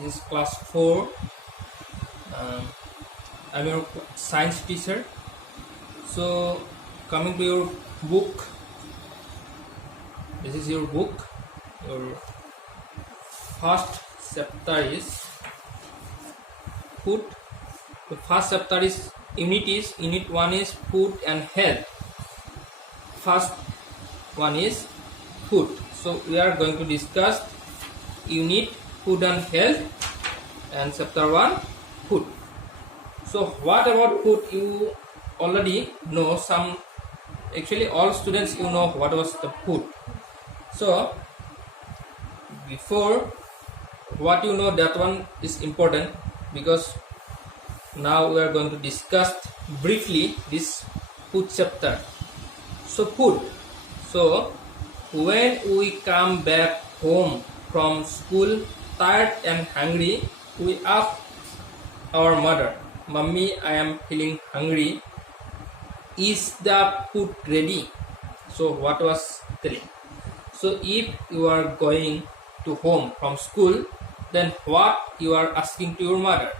This is class 4. I'm your science teacher. So coming to your book, this is your book. Your first chapter is food. The first chapter is unit 1 is food and health. First one is food. So we are going to discuss unit food and health and chapter 1 food. So what about food? You already know some, actually all students you know what was the food. So before what you know, that one is important, because now we are going to discuss briefly this food chapter. So food. So when we come back home from school tired and hungry, we ask our mother, "Mummy, I am feeling hungry. Is the food ready?" So what was telling? So if you are going to home from school, then what you are asking to your mother?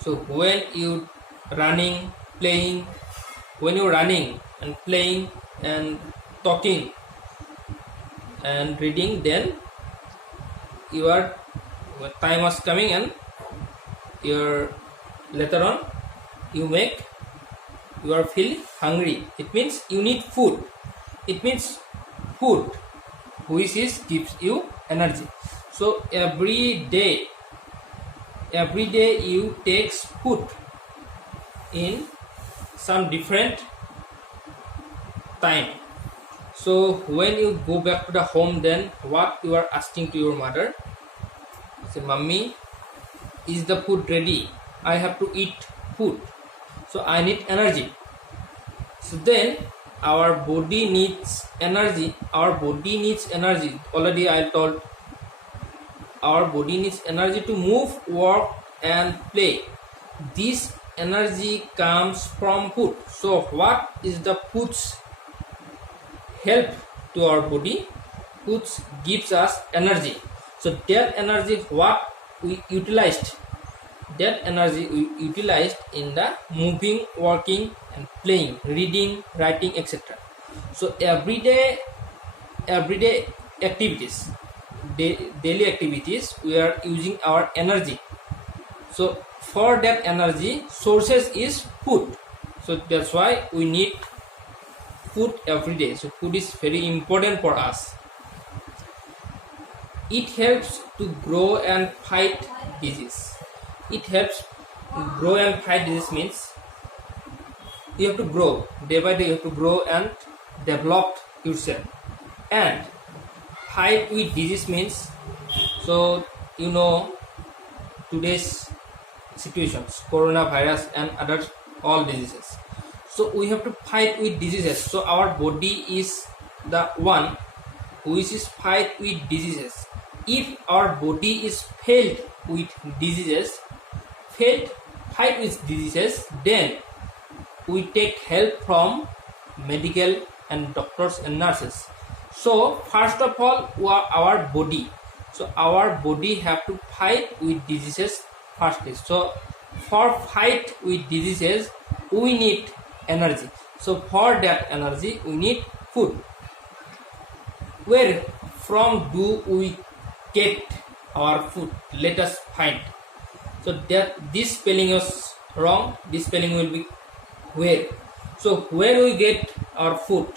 So when you running, playing, when you're running and playing and talking and reading, then your time was coming and your later on you are feeling hungry. It means you need food. It means food which is gives you energy. So every day you takes food in some different time. So when you go back to the home, then what you are asking to your mother? Say, "Mummy, is the food ready? I have to eat food. So I need energy." So then our body needs energy. Our body needs energy. Already I told, our body needs energy to move, work and play. This energy comes from food. So what is the food's help to our body? Food gives us energy. So that energy what we utilized, that energy we utilized in the moving, working and playing, reading, writing, etc. So everyday activities, daily activities, we are using our energy. So for that energy sources is food. So that's why we need food every day. So food is very important for us. It helps to grow and fight disease. It helps to grow and fight disease means you have to grow day by day. You have to grow and develop yourself. And fight with disease means, so you know today's situations, coronavirus and other all diseases. So we have to fight with diseases. So our body is the one which is fight with diseases. If our body is failed with diseases, fight with diseases, then we take help from medical and doctors and nurses. So first of all, our body. So our body have to fight with diseases firstly. So for fight with diseases, we need energy. So for that energy, we need food. Where from do we get our food? Let us find. So that this spelling is wrong. This spelling will be where. So where we get our food?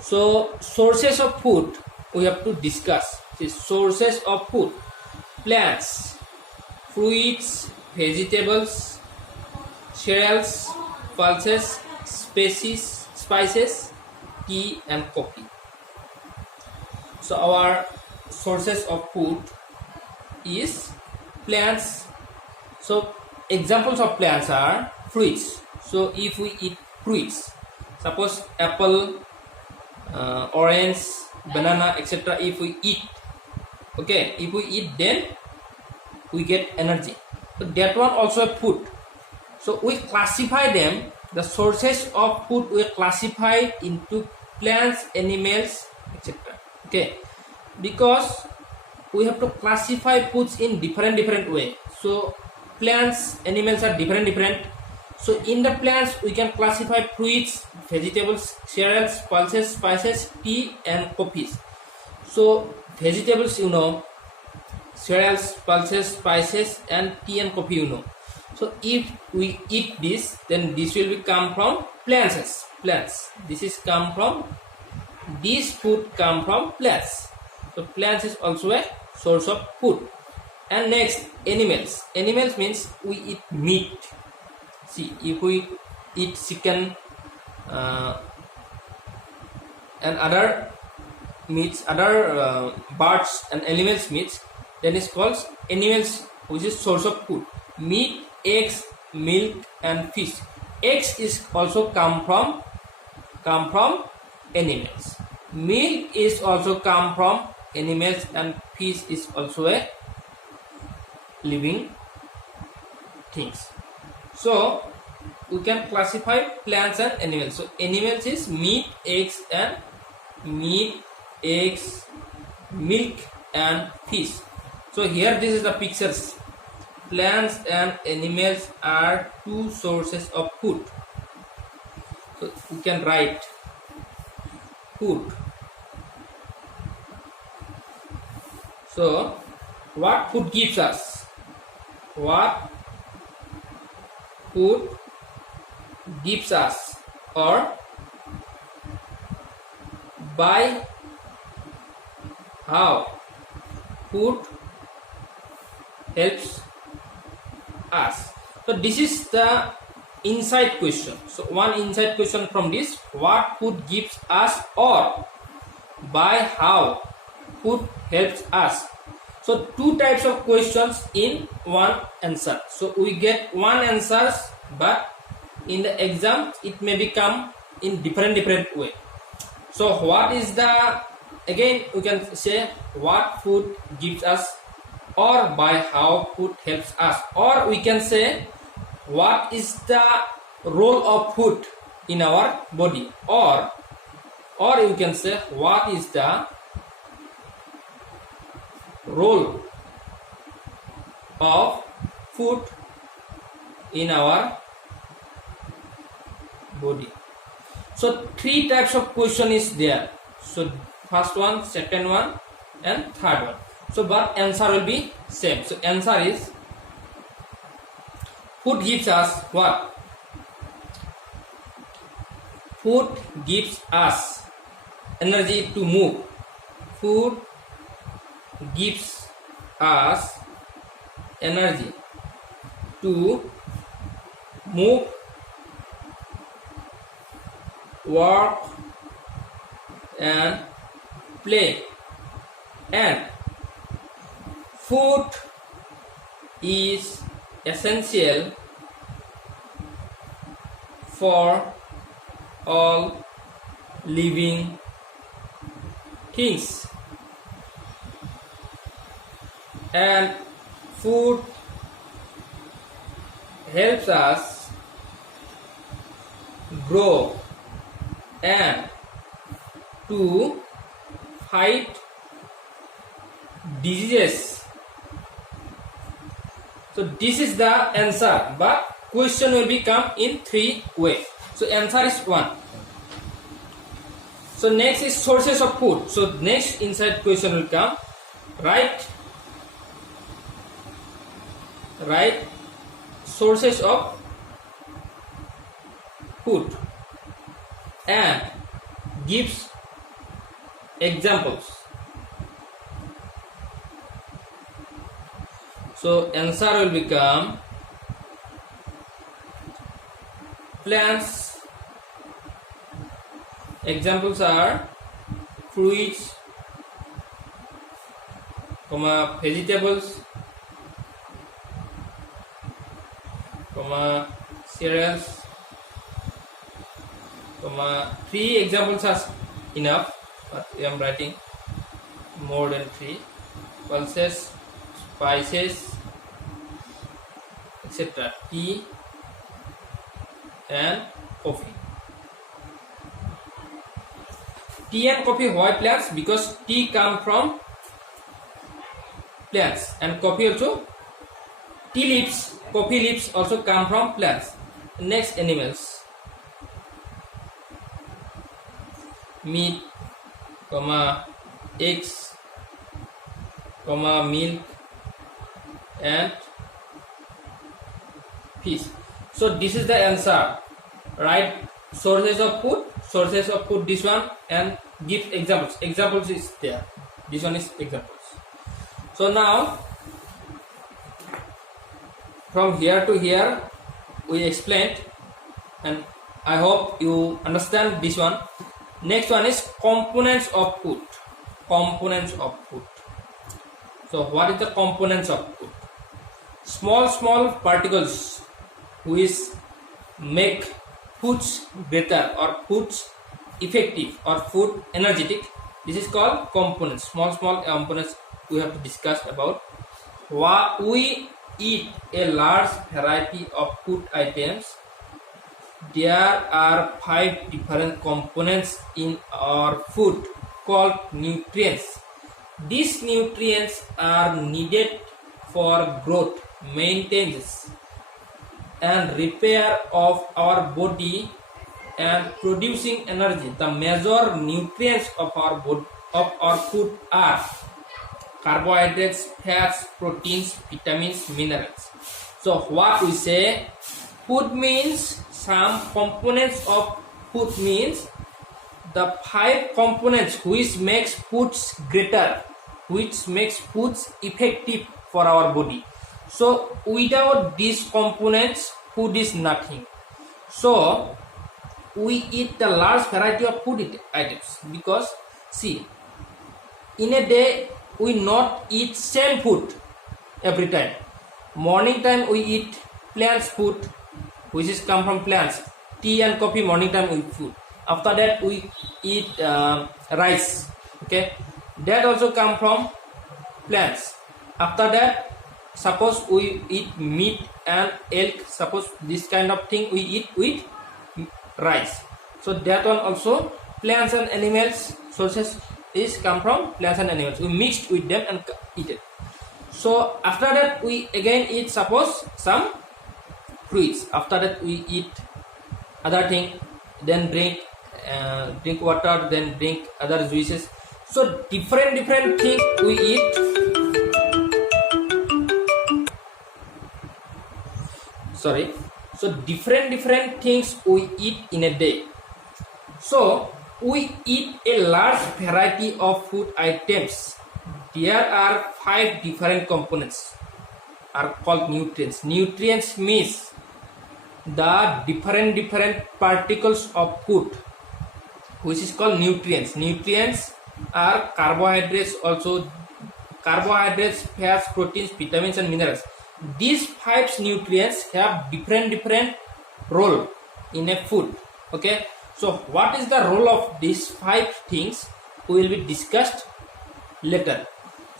So sources of food we have to discuss. The sources of food: plants, fruits, vegetables, cereals, pulses, spices, tea and coffee. So our sources of food is plants. So examples of plants are fruits. So if we eat fruits, suppose apple, orange, banana, etc. If we eat, okay, if we eat, then we get energy. So that one also a food. So we classify them, the sources of food we classify into plants, animals, etc. Okay, because we have to classify foods in different way. So plants, animals are different. So in the plants we can classify fruits, vegetables, cereals, pulses, spices, tea and coffees. So vegetables, you know, cereals, pulses, spices and tea and coffee, you know. So if we eat this, then this will be come from plants. This is come from, this food come from plants. So plants is also a source of food. And next, animals. Animals means we eat meat. See, if we eat chicken and other meats, other birds and animals meats, then it's called animals, which is source of food. Meat, eggs, milk and fish. Eggs is also come from animals. Milk is also come from animals and fish is also a living things. So we can classify plants and animals. So animals is meat, eggs, milk and fish. So here this is the pictures. Plants and animals are two sources of food. So we can write food. So what food gives us? What food gives us, or by how food helps us. So this is the inside question. So one inside question from this: what food gives us, or by how food helps us. So two types of questions in one answer. So we get one answers, but in the exam it may become in different way. So what is the, again we can say what food gives us, or by how food helps us, or we can say what is the role of food in our body, or you can say what is the role of food in our body. So three types of question is there. So first one, second one and third one. So but answer will be same. So answer is food gives us what? Food gives us energy to move. Food gives us energy to move, work and play. And food is essential for all living things. And food helps us grow and to fight diseases. So this is the answer, but question will become in three ways. So answer is one. So next is sources of food. So next inside question will come. Write sources of food and gives examples. So answer will become plants. Examples are fruits, vegetables, cereals, three examples are enough, but I am writing more than three. Pulses, spices, etc. Tea and coffee. Tea and coffee, why plants? Because tea come from plants, and coffee also. Tea leaves, coffee leaves also come from plants. Next, animals. Meat, eggs, milk, and fish. So this is the answer. Right? Sources of food, this one, and give examples. Examples is there. This one is examples. So now, from here to here, we explained, and I hope you understand this one. Next one is components of food. Components of food. So what is the components of food? Small particles which make foods better or foods effective or food energetic. This is called components. Small components we have to discuss about. We eat a large variety of food items. There are 5 different components in our food called nutrients. These nutrients are needed for growth, maintenance, and repair of our body and producing energy. The major nutrients of our food are carbohydrates, fats, proteins, vitamins, minerals. So what we say, food means some components of food means the 5 components which makes foods greater, which makes foods effective for our body. So without these components, food is nothing. So we eat the large variety of food items because see, in a day we not eat same food every time. Morning time we eat plants food, which is come from plants. Tea and coffee morning time we eat food. After that we eat rice. Okay, that also come from plants. After that, suppose we eat meat and egg. Suppose this kind of thing we eat with rice. So that one also plants and animals sources is come from plants and animals. We mixed with them and eat it. So after that we again eat suppose some fruits. After that we eat other thing, then drink water, then drink other juices. So different things we eat. So different things we eat in a day. So we eat a large variety of food items. There are 5 different components are called nutrients. Nutrients means the different particles of food, which is called nutrients. Nutrients are carbohydrates also. Carbohydrates, fats, proteins, vitamins and minerals. These 5 nutrients have different role in a food. Okay, so what is the role of these 5 things will be discussed later.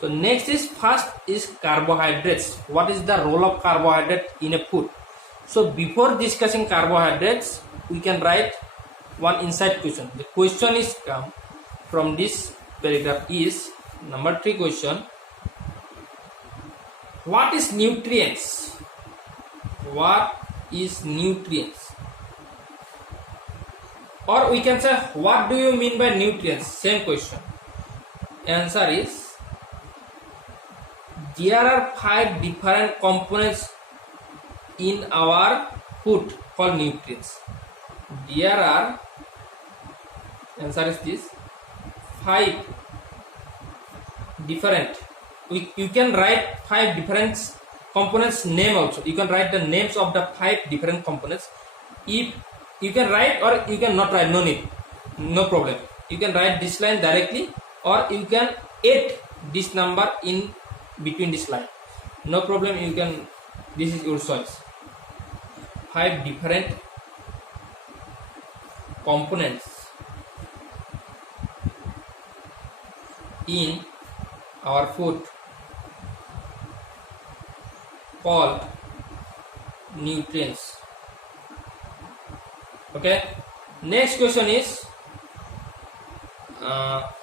So next is first is carbohydrates. What is the role of carbohydrate in a food? So before discussing carbohydrates, we can write one inside question. The question is come from this paragraph is number 3 question. What is nutrients? What is nutrients? Or we can say, what do you mean by nutrients? Same question. Answer is, there are 5 different components in our food called nutrients. There are, answer is this, 5 different. You can write 5 different components name also. You can write the names of the 5 different components. If you can write or you can not write, no need, no problem. You can write this line directly or you can add this number in between this line. No problem, you can, this is your choice. 5 different components in our food called nutrients. Okay, next question is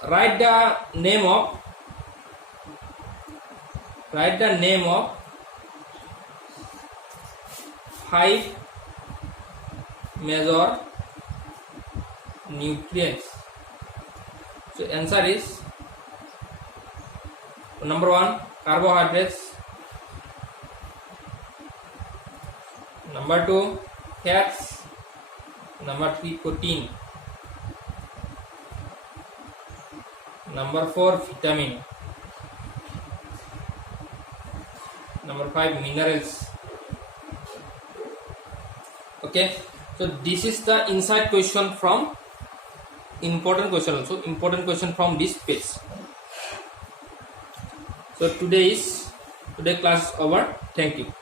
write the name of Write the name of 5 major nutrients. So answer is number 1 carbohydrates, number 2 fats, number 3 protein, number 4 vitamin, number 5 minerals. Okay, so this is the inside question from important question, also important question from this page. So today class is over. Thank you.